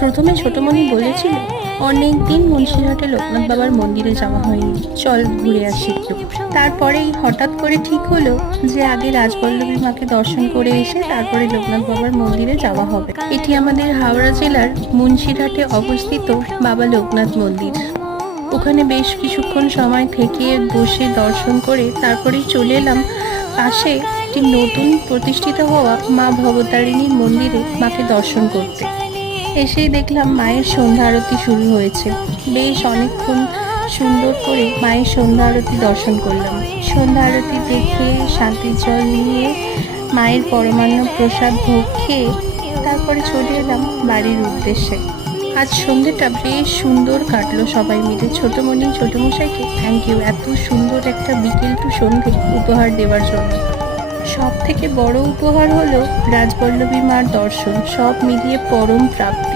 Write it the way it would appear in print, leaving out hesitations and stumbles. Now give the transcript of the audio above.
প্রথমে ছোটমণি বলেছিল অনেক দিন মুন্সিরহাটে লোকনাথ বাবার মন্দিরে যাওয়া হয়নি, চল ঘুরে আসি একটু। তারপরেই হঠাৎ করে ঠিক হলো যে আগে রাজবল্লভী মাকে দর্শন করে এসে তারপরে লোকনাথ বাবার মন্দিরে যাওয়া হবে। এটি আমাদের হাওড়া জেলার মুন্সিরহাটে অবস্থিত বাবা লোকনাথ মন্দির। ওখানে বেশ কিছুক্ষণ সময় থেকে বসে দর্শন করে তারপরেই চলে এলাম পাশে একটি নতুন প্রতিষ্ঠিত হওয়া মা ভবতারিণীর মন্দিরে মাকে দর্শন করতে। এসেই দেখলাম মায়ের সন্ধ্যা আরতি শুরু হয়েছে। বেশ অনেকক্ষণ সুন্দর করে মায়ের সন্ধ্যা আরতি দর্শন করলাম। সন্ধ্যা আরতি দেখে শান্তির জল নিয়ে মায়ের পরমান্ন প্রসাদ ভোগ খেয়ে তারপরে চলে এলাম বাড়ির উদ্দেশ্যে। আজ সন্ধ্যেটা বেশ সুন্দর কাটলো সবাই মিলে। ছোটমণি ছোটমশাইকে থ্যাংক ইউ এত সুন্দর একটা বিকেল টু সন্ধে উপহার দেওয়ার জন্য। সব থেকে বড় উপহার হলো রাজবল্লভী মার দর্শন, সব মিলিয়ে পরম প্রাপ্তি।